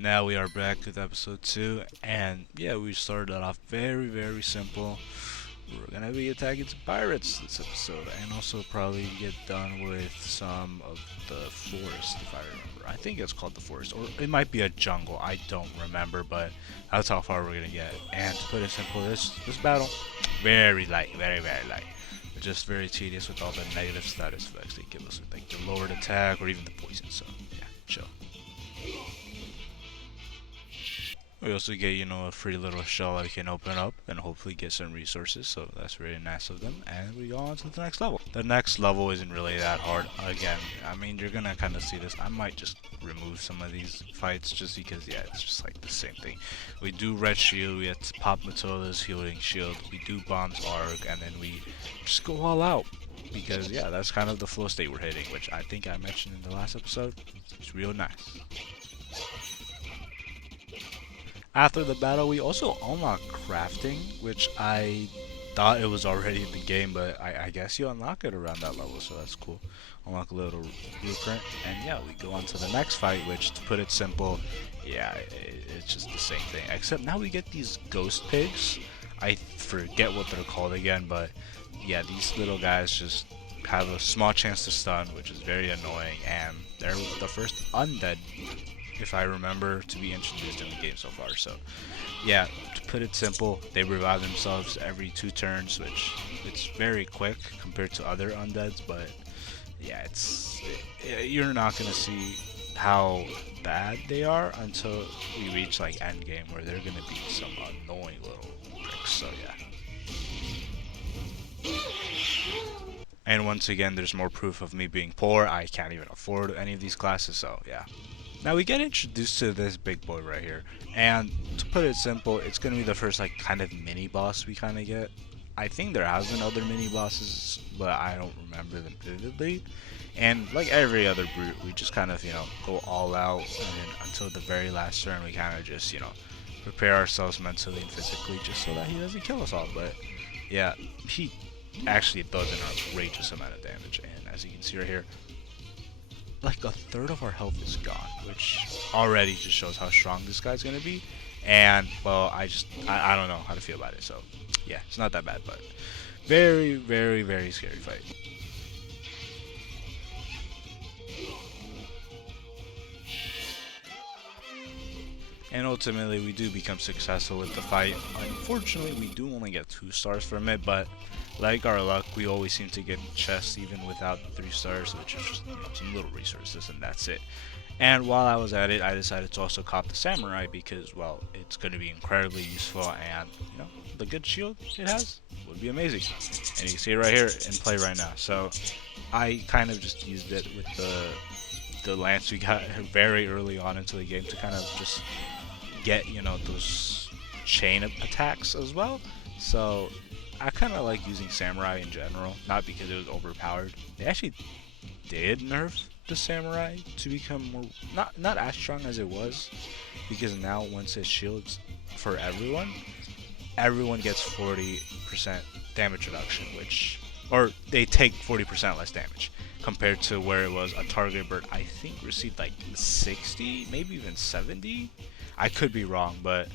Now we are back with episode 2, and yeah, we started off very simple. We're gonna be attacking some pirates this episode, and also probably get done with some of the forest, if I remember. I think it's called the forest, or it might be a jungle, I don't remember, but that's how far we're gonna get. And to put it simple, this battle, very light, very light. Just very tedious with all the negative status effects they give us with like the lowered attack or even the poison, so yeah, chill. We also get, a free little shell that we can open up and hopefully get some resources, so that's very nice of them. And we go on to the next level. The next level isn't really that hard. Again, I mean, you're gonna kind of see this. I might just remove some of these fights just because, yeah, it's just like the same thing. We do red shield, we have to pop Matilda's healing shield, we do bombs arc, and then we just go all out. Because, yeah, that's kind of the flow state we're hitting, which I think I mentioned in the last episode. It's real nice. After the battle, we also unlock crafting, which I thought it was already in the game, but I guess you unlock it around that level, so that's cool. Unlock a little blueprint, and yeah, we go on to the next fight, which, to put it simple, yeah, it's just the same thing. Except now we get these ghost pigs. I forget what they're called again, but yeah, these little guys just have a small chance to stun, which is very annoying, and they're the first undead, if I remember, to be introduced in the game so far. So yeah, to put it simple, they revive themselves every 2 turns, which it's very quick compared to other undeads, but yeah, you're not gonna see how bad they are until we reach like end game, where they're gonna be some annoying little pricks. So yeah. And once again, there's more proof of me being poor. I can't even afford any of these classes, so yeah. Now we get introduced to this big boy right here, and to put it simple, it's gonna be the first like kind of mini boss we kind of get. I think there has been other mini bosses, but I don't remember them vividly. And like every other brute, we just kind of go all out, and then until the very last turn, we kind of just prepare ourselves mentally and physically just so that he doesn't kill us all. But yeah, he actually does an outrageous amount of damage, and as you can see right here, like a third of our health is gone, which already just shows how strong this guy's gonna be. And well, I don't know how to feel about it. So yeah, it's not that bad, but very scary fight. And ultimately, we do become successful with the fight. Unfortunately, we do only get 2 stars from it, but like our luck, we always seem to get chests even without 3 stars, which is just some little resources, and that's it. And while I was at it, I decided to also cop the samurai because, well, it's going to be incredibly useful, and the good shield it has would be amazing. And you can see it right here in play right now. So I kind of just used it with the lance we got very early on into the game to kind of just get those chain attacks as well. So I kind of like using samurai in general, not because it was overpowered. They actually did nerf the samurai to become more not as strong as it was, because now once it shields for everyone gets 40% damage reduction, or they take 40% less damage compared to where it was a target bird I think received like 60, maybe even 70. I could be wrong, but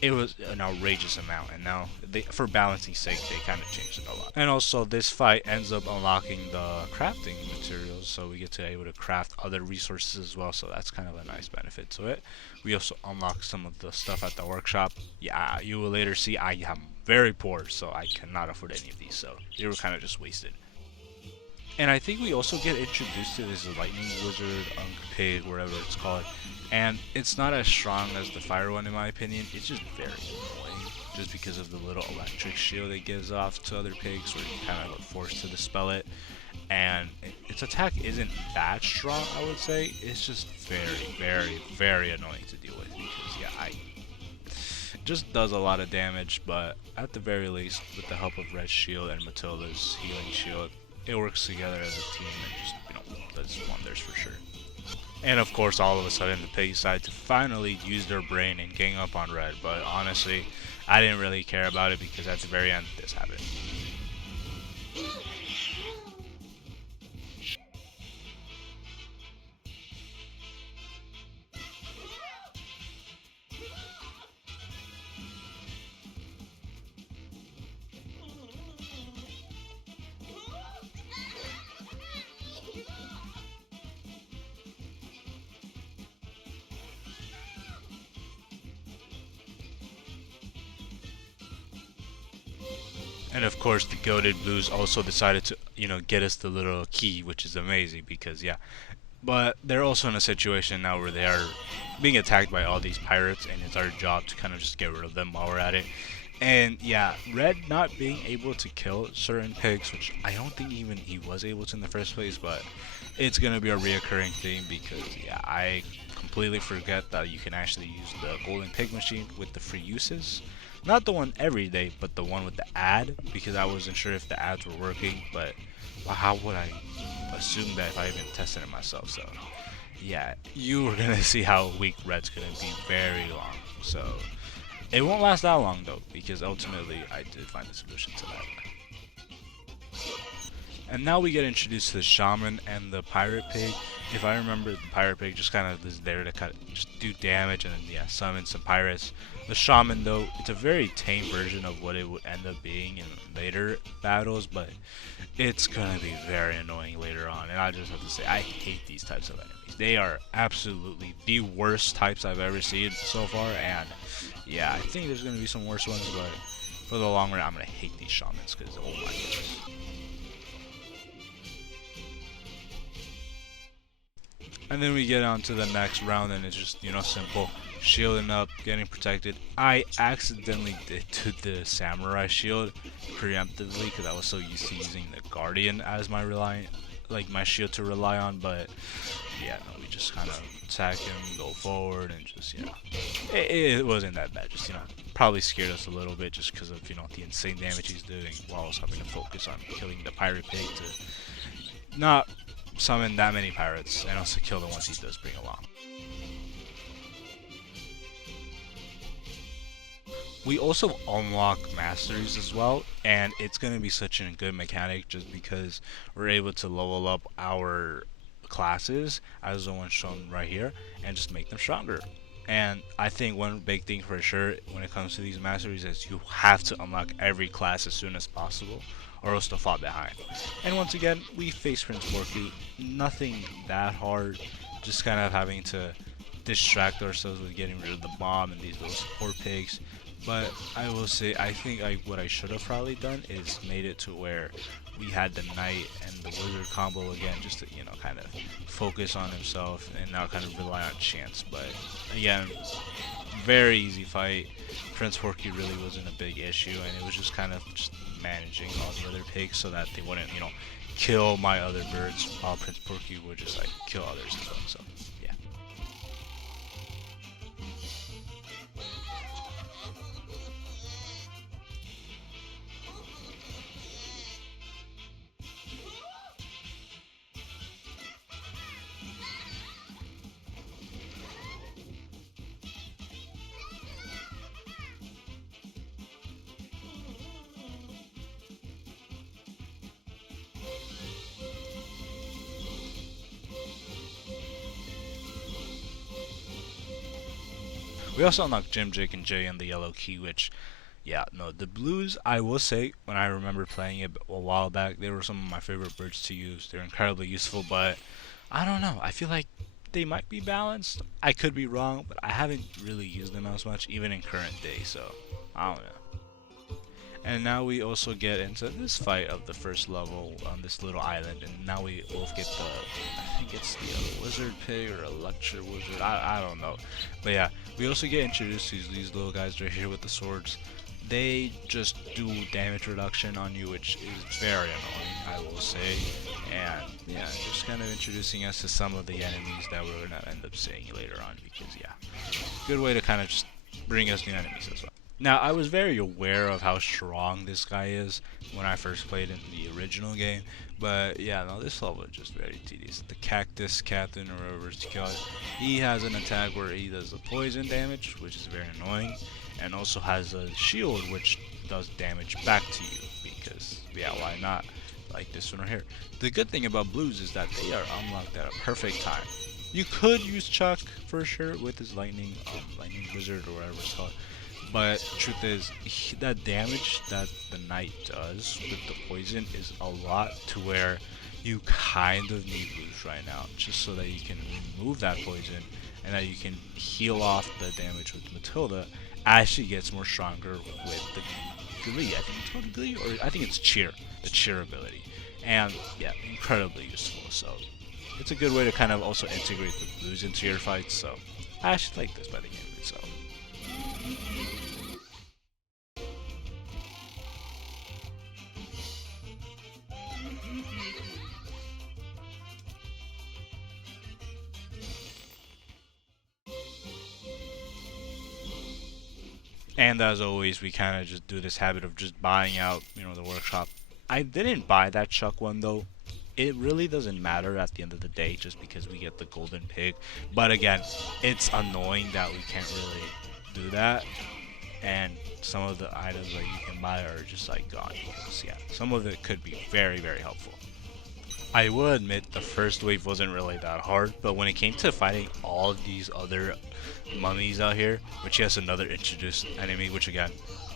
it was an outrageous amount, and now for balancing sake, they kind of changed it a lot. And also, this fight ends up unlocking the crafting materials, so we get to be able to craft other resources as well, so that's kind of a nice benefit to it. We also unlock some of the stuff at the workshop. Yeah, you will later see I am very poor, so I cannot afford any of these, so they were kind of just wasted. And I think we also get introduced to this lightning wizard, pig, whatever it's called. And it's not as strong as the fire one in my opinion. It's just very annoying, just because of the little electric shield it gives off to other pigs, where you kind of are forced to dispel it. And its attack isn't that strong, I would say. It's just very annoying to deal with, because yeah, it just does a lot of damage. But at the very least, with the help of Red Shield and Matilda's healing shield, it works together as a team and just does wonders for sure. And of course, all of a sudden, the pigs decide to finally use their brain and gang up on Red. But honestly, I didn't really care about it, because at the very end, this happened. And of course, the goated blues also decided to, get us the little key, which is amazing because, yeah. But they're also in a situation now where they are being attacked by all these pirates, and it's our job to kind of just get rid of them while we're at it. And yeah, Red not being able to kill certain pigs, which I don't think even he was able to in the first place, but it's gonna be a reoccurring thing because yeah, I completely forget that you can actually use the golden pig machine with the free uses. Not the one every day, but the one with the ad, because I wasn't sure if the ads were working, but well, how would I assume that if I even tested it myself? So yeah, you are gonna see how weak Red's gonna be very long. So it won't last that long though, because ultimately I did find a solution to that. And now we get introduced to the shaman and the pirate pig. If I remember, the pirate pig just kind of is there to kind of just do damage and then yeah, summon some pirates. The shaman though, it's a very tame version of what it would end up being in later battles, but it's gonna be very annoying later on. And I just have to say, I hate these types of enemies. They are absolutely the worst types I've ever seen so far, and yeah, I think there's gonna be some worse ones, but for the long run, I'm gonna hate these shamans because oh my goodness. And then we get on to the next round, and it's just, simple. Shielding up, getting protected. I accidentally did the samurai shield preemptively because I was so used to using the guardian as my my shield to rely on, but yeah, no, we just kind of attack him, go forward, and just, it wasn't that bad. Just, probably scared us a little bit just because of, the insane damage he's doing while I was having to focus on killing the pirate pig to not summon that many pirates and also kill the ones he does bring along. We also unlock masteries as well, and it's going to be such a good mechanic just because we're able to level up our classes as the one shown right here and just make them stronger. And I think one big thing for sure when it comes to these masteries is you have to unlock every class as soon as possible or else they'll fall behind. And once again, we face Prince Porky. Nothing that hard, just kind of having to distract ourselves with getting rid of the bomb and these little support pigs. But I will say, I think what I should have probably done is made it to where we had the knight and the wizard combo again, just to kind of focus on himself and not kind of rely on chance. But again, very easy fight. Prince Porky really wasn't a big issue, and it was just kind of just managing all the other pigs so that they wouldn't, kill my other birds while Prince Porky would just like kill others as well. So yeah. We also unlocked Jim, Jake, and Jay and the yellow key, which, yeah, no, the blues, I will say, when I remember playing it a while back, they were some of my favorite birds to use. They're incredibly useful, but I don't know. I feel like they might be balanced. I could be wrong, but I haven't really used them as much, even in current day, so I don't know. And now we also get into this fight of the first level on this little island, and now we both get I think it's the lizard pig or electric wizard, I don't know. But yeah, we also get introduced to these little guys right here with the swords. They just do damage reduction on you, which is very annoying, I will say. And yeah, just kind of introducing us to some of the enemies that we're gonna end up seeing later on, because yeah, good way to kind of just bring us new enemies as well. Now, I was very aware of how strong this guy is when I first played in the original game, but yeah, no, this level is just very tedious. The Cactus Captain, or whatever it's called, he has an attack where he does the poison damage, which is very annoying, and also has a shield which does damage back to you, because, yeah, why not? Like this one right here. The good thing about blues is that they are unlocked at a perfect time. You could use Chuck for sure with his lightning wizard or whatever it's called. But truth is, that damage that the knight does with the poison is a lot to where you kind of need boost right now, just so that you can remove that poison and that you can heal off the damage with Matilda as she gets more stronger with the Glee. I think it's called Glee, or I think it's Cheer, the Cheer ability. And yeah, incredibly useful. So it's a good way to kind of also integrate the blues into your fights. So I actually like this by the game itself. And as always, we kind of just do this habit of just buying out, the workshop. I didn't buy that Chuck one though. It really doesn't matter at the end of the day, just because we get the golden pig. But again, it's annoying that we can't really do that. And some of the items that you can buy are just like gone, because yeah, some of it could be very, very helpful. I will admit the first wave wasn't really that hard, but when it came to fighting all these other mummies out here, which has another introduced enemy, which again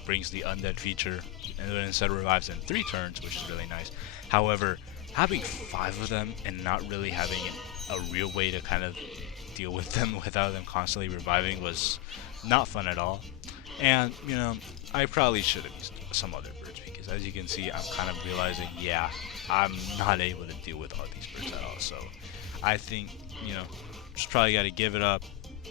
brings the undead feature, and then instead revives in 3 turns, which is really nice. However, having 5 of them and not really having a real way to kind of deal with them without them constantly reviving was not fun at all. And I probably should have used some other birds, because as you can see, I'm kind of realizing, yeah, I'm not able to deal with all these birds at all. So I think, just probably got to give it up,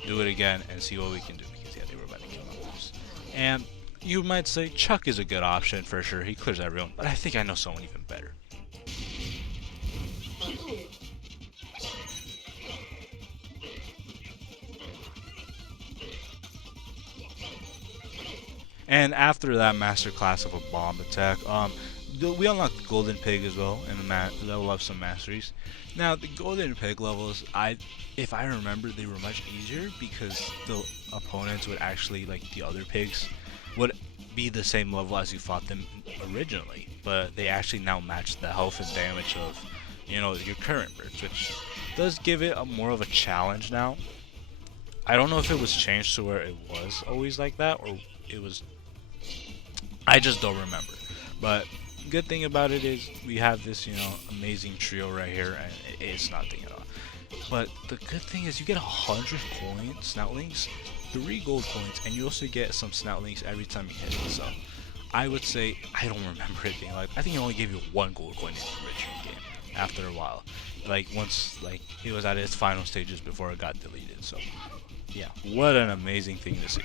do it again, and see what we can do, because yeah, they were about to kill my wolves. And you might say Chuck is a good option for sure, he clears everyone, but I think I know someone even better. And after that masterclass of a bomb attack, we unlocked the golden pig as well, and level up some masteries. Now the golden pig levels, if I remember, they were much easier because the opponents would actually, like the other pigs, would be the same level as you fought them originally, but they actually now match the health and damage of, your current birds, which does give it more of a challenge now. I don't know if it was changed to where it was always like that, or it was. I just don't remember. But good thing about it is we have this, amazing trio right here, and it's nothing at all. But the good thing is you get 100 coins, snoutlings, 3 gold coins, and you also get some snoutlings every time you hit it. So I would say, I don't remember it being like, I think it only gave you 1 gold coin in the original game after a while. Like once, it was at its final stages before it got deleted. So yeah, what an amazing thing to see.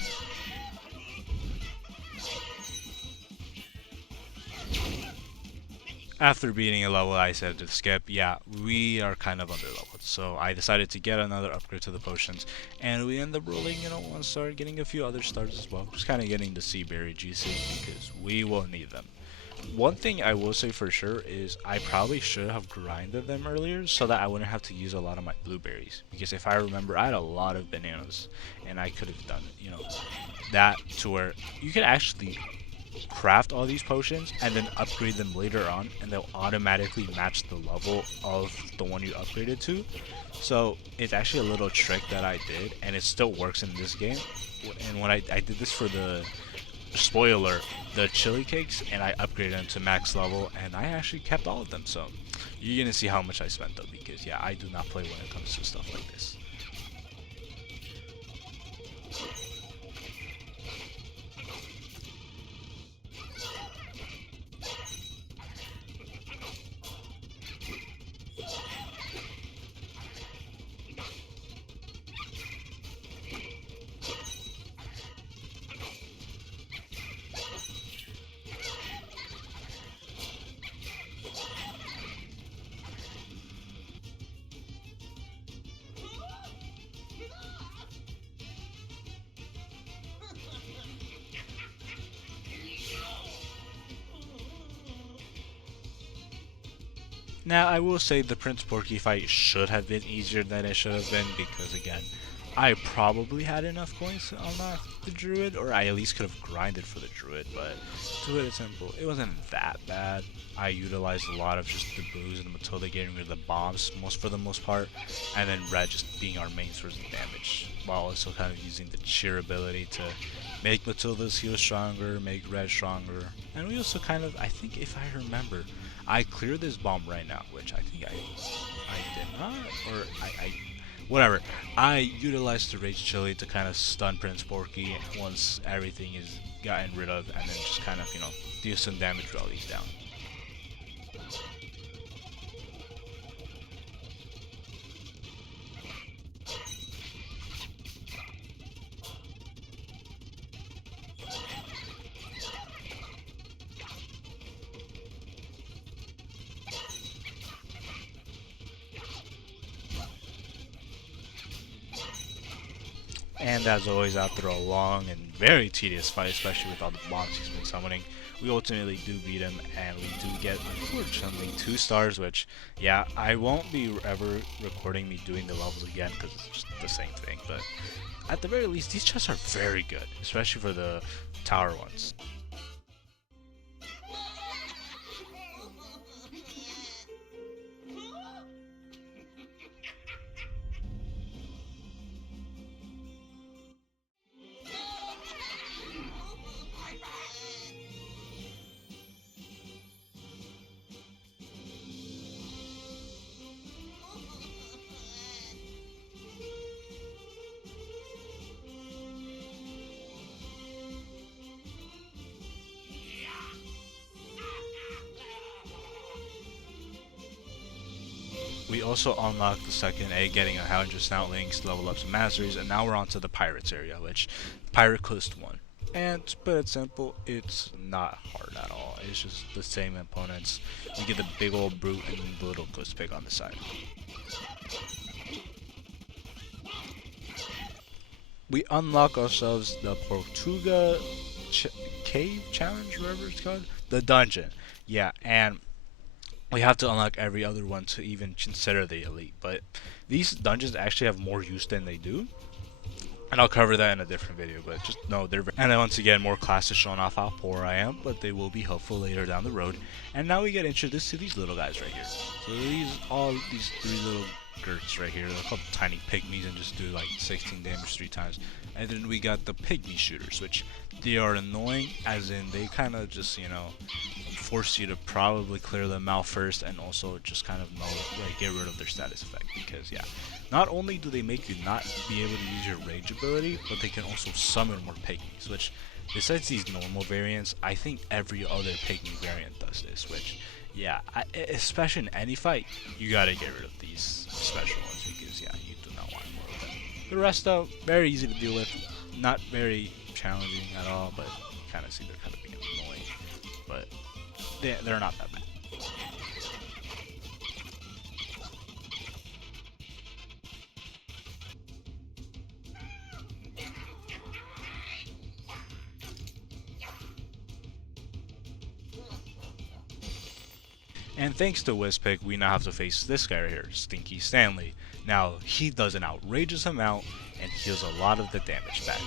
After beating a level I said to skip, yeah, we are kind of under leveled. So I decided to get another upgrade to the potions, and we end up rolling, 1 star, getting a few other stars as well. Just kind of getting the sea berry juices because we will need them. One thing I will say for sure is I probably should have grinded them earlier so that I wouldn't have to use a lot of my blueberries. Because if I remember, I had a lot of bananas, and I could have done, that to where you could actually craft all these potions and then upgrade them later on, and they'll automatically match the level of the one you upgraded to. So it's actually a little trick that I did, and it still works in this game. And when I did this for the spoiler, the chili cakes, and I upgraded them to max level, and I actually kept all of them. So you're gonna see how much I spent though, because yeah, I do not play when it comes to stuff like this. Now, I will say the Prince Porky fight should have been easier than it should have been, because again, I probably had enough coins to unlock the Druid, or I at least could have grinded for the Druid, but to put it simple, it wasn't that bad. I utilized a lot of just the blues and the Matilda getting rid of the bombs for the most part, and then Red just being our main source of damage, while also kind of using the cheer ability to make Matilda's heal stronger, make Red stronger, and we also kind of, I think if I remember, I cleared this bomb right now, which I think I did not, or whatever. I utilized the Rage Chili to kind of stun Prince Porky once everything is gotten rid of, and then just kind of, deal some damage while he's down. And as always, after a long and very tedious fight, especially with all the bombs he's been summoning, we ultimately do beat him, and we do get, unfortunately, 2 stars, which, yeah, I won't be ever recording me doing the levels again, because it's just the same thing, but at the very least, these chests are very good, especially for the tower ones. We also unlocked the second A, getting 100 Snoutlings, level up some masteries, and now we're on to the Pirates area, which Pirate Coast 1. And to put it simple, it's not hard at all. It's just the same opponents. We get the big old brute and the little ghost pig on the side. We unlock ourselves the Portuga Cave Challenge, whatever it's called, the dungeon. Yeah, and we have to unlock every other one to even consider the elite, but these dungeons actually have more use than they do, and I'll cover that in a different video, but just know they're and then once again, more classes showing off how poor I am, but they will be helpful later down the road. And now we get introduced to these little guys right here. So these 3 little Gerts right here, they're called tiny Pigmies and just do like 16 damage 3 times. And then we got the Pygmy shooters, which they are annoying, as in they kind of just, force you to probably clear them out first, and also just kind of get rid of their status effect, because yeah, not only do they make you not be able to use your rage ability, but they can also summon more Pygmies, which besides these normal variants, I think every other Pygmy variant does this, which yeah, especially in any fight, you gotta get rid of these special ones, because yeah, you do not want more of them. The rest though, very easy to deal with, not very challenging at all, but you kind of see they're kind of being annoying, but they're not that bad. And thanks to Wizpig, we now have to face this guy right here, Stinky Stanley. Now, he does an outrageous amount and heals a lot of the damage back.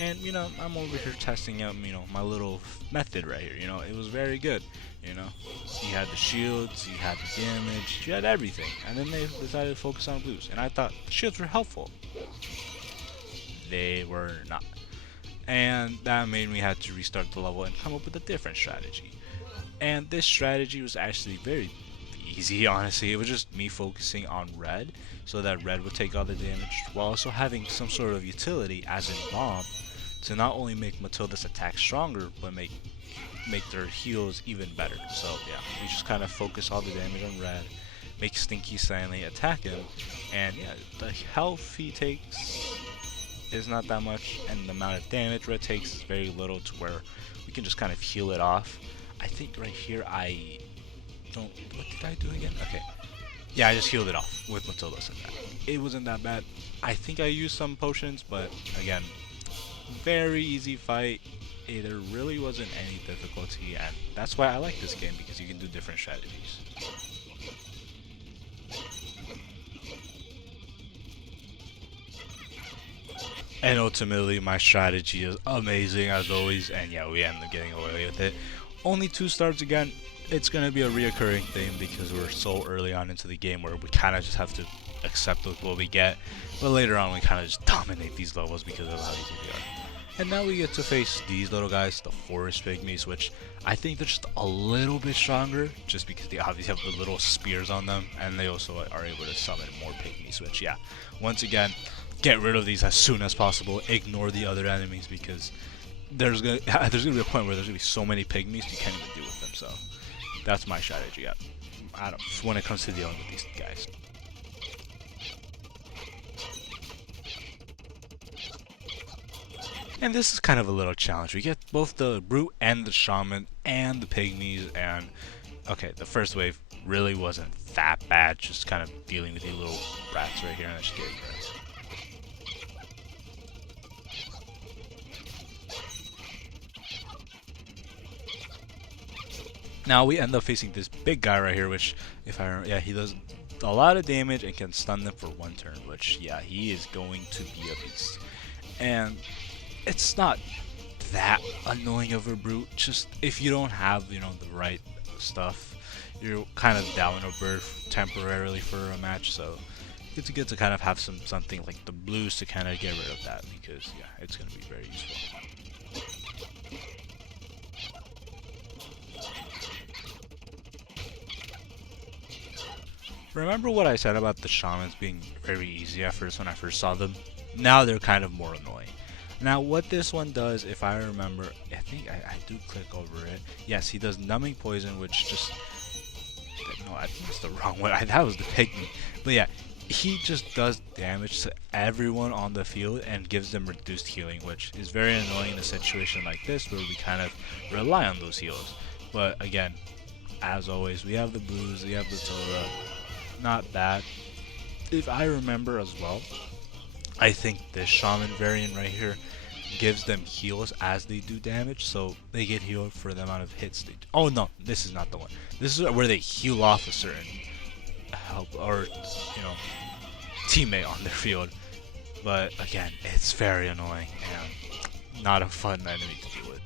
And, I'm over here testing out, my little method right here, it was very good, He had the shields, he had the damage, he had everything. And then they decided to focus on blues. And I thought the shields were helpful. They were not. And that made me have to restart the level and come up with a different strategy. And this strategy was actually very easy, honestly. It was just me focusing on red, so that red would take all the damage, while also having some sort of utility, as in bomb, to not only make Matilda's attack stronger, but make their heals even better. So yeah, we just kind of focus all the damage on red, make Stinky Stanley attack him, and yeah, the health he takes is not that much, and the amount of damage red takes is very little, to where we can just kind of heal it off. I think right here what did I do again? Okay. Yeah, I just healed it off with Matilda's attack. It wasn't that bad. I think I used some potions, but again, very easy fight. There really wasn't any difficulty, and that's why I like this game, because you can do different strategies. And ultimately, my strategy is amazing as always, and yeah, we end up getting away with it. Only 2 stars again. It's going to be a reoccurring thing, because we're so early on into the game where we kind of just have to accept what we get. But later on, we kind of just dominate these levels because of how easy they are. And now we get to face these little guys, the forest pygmies, which I think they're just a little bit stronger, just because they obviously have the little spears on them, and they also are able to summon more pygmies, which, yeah, once again, get rid of these as soon as possible, ignore the other enemies, because there's gonna be a point where there's gonna be so many pygmies you can't even deal with them, so that's my strategy when it comes to dealing with these guys. And this is kind of a little challenge. We get both the brute and the shaman and the pygmies, and okay, the first wave really wasn't that bad, just kind of dealing with these little rats right here and just getting rid. Now we end up facing this big guy right here, which, if I remember, yeah, he does a lot of damage and can stun them for one turn, which, yeah, he is going to be a beast. And it's not that annoying of a brute, just if you don't have, you know, the right stuff, you're kind of down a bird temporarily for a match, so it's good to kind of have something like the blues to kind of get rid of that, because, yeah, it's going to be very useful. Remember what I said about the shamans being very easy at first when I first saw them? Now they're kind of more annoying. Now what this one does, if I remember, I think I do click over it. Yes, he does numbing poison, which just, no, I think it's the wrong one. That was the pygmy. But yeah, he just does damage to everyone on the field and gives them reduced healing, which is very annoying in a situation like this where we kind of rely on those heals. But again, as always, we have the blues, we have the Toda. Not bad. If I remember as well, I think the shaman variant right here gives them heals as they do damage, so they get healed for the amount of hits they do. Oh no, this is not the one. This is where they heal off a certain help or, you know, teammate on their field. But again, it's very annoying and not a fun enemy to deal with.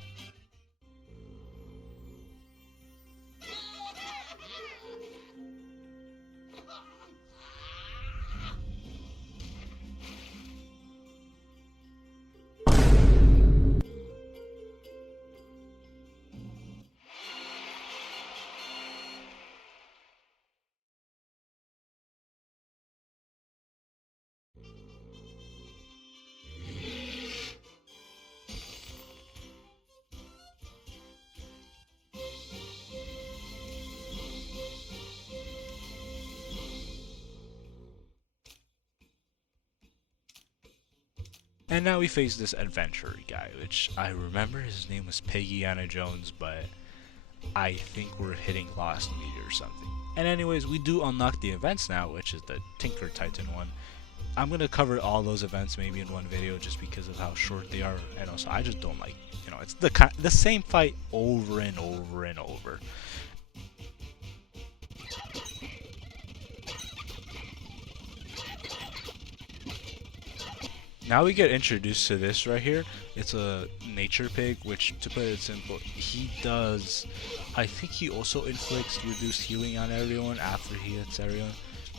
And now we face this adventurer guy, which I remember his name was Piggy Jones, but I think we're hitting Lost Meteor or something. And anyways, we do unlock the events now, which is the Tinker Titan one. I'm gonna cover all those events maybe in one video just because of how short they are, and also I just don't like, you know, it's the same fight over and over and over. Now we get introduced to this right here. It's a nature pig, which, to put it simple, he does, I think he also inflicts reduced healing on everyone after he hits everyone.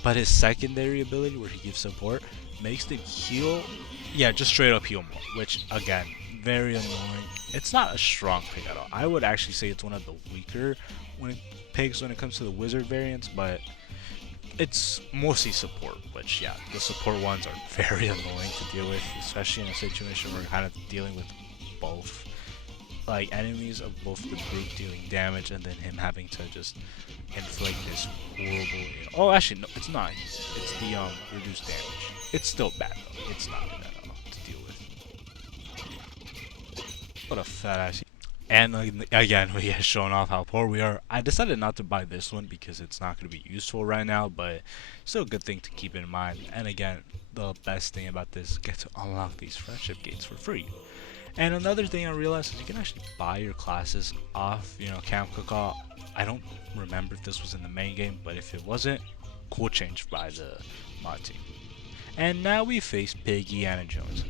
But his secondary ability, where he gives support, makes them heal, yeah, just straight up heal more, which, again, very annoying. It's not a strong pig at all. I would actually say it's one of the weaker pigs when it comes to the wizard variants, but it's mostly support, which, yeah, the support ones are very annoying to deal with, especially in a situation where we're kind of dealing with both, like, enemies of both the brute dealing damage and then him having to just inflict this horrible, oh, actually, no, it's not. It's the, reduced damage. It's still bad, though. It's not bad at all to deal with. What a fat ass. And again, we get shown off how poor we are. I decided not to buy this one because it's not going to be useful right now, but still a good thing to keep in mind. And again, the best thing about this is get to unlock these friendship gates for free. And another thing I realized is you can actually buy your classes off, you know, Camp Cookout. I don't remember if this was in the main game, but if it wasn't, cool change by the mod team. And now we face Piggy Jones.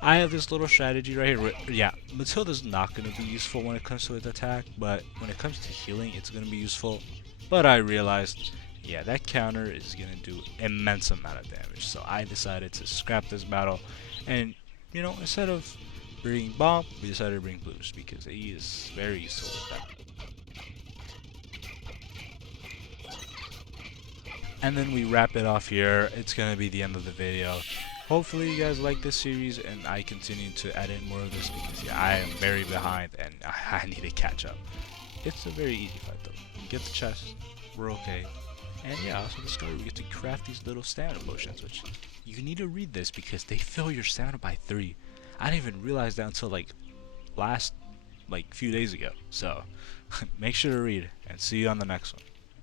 I have this little strategy right here. Yeah, Matilda's not going to be useful when it comes to its attack, but when it comes to healing, it's going to be useful. But I realized, yeah, that counter is going to do immense amount of damage. So I decided to scrap this battle, and, you know, instead of bring bomb, we decided to bring blues because he is very useful with that. And then we wrap it off here. It's gonna be the end of the video. Hopefully you guys like this series and I continue to edit more of this because yeah, I am very behind and I need to catch up. It's a very easy fight though. We get the chest, we're okay. And yeah, also the story, we get to craft these little stamina potions, which you need to read this because they fill your stamina by 3. I didn't even realize that until like last few days ago. So make sure to read and see you on the next one.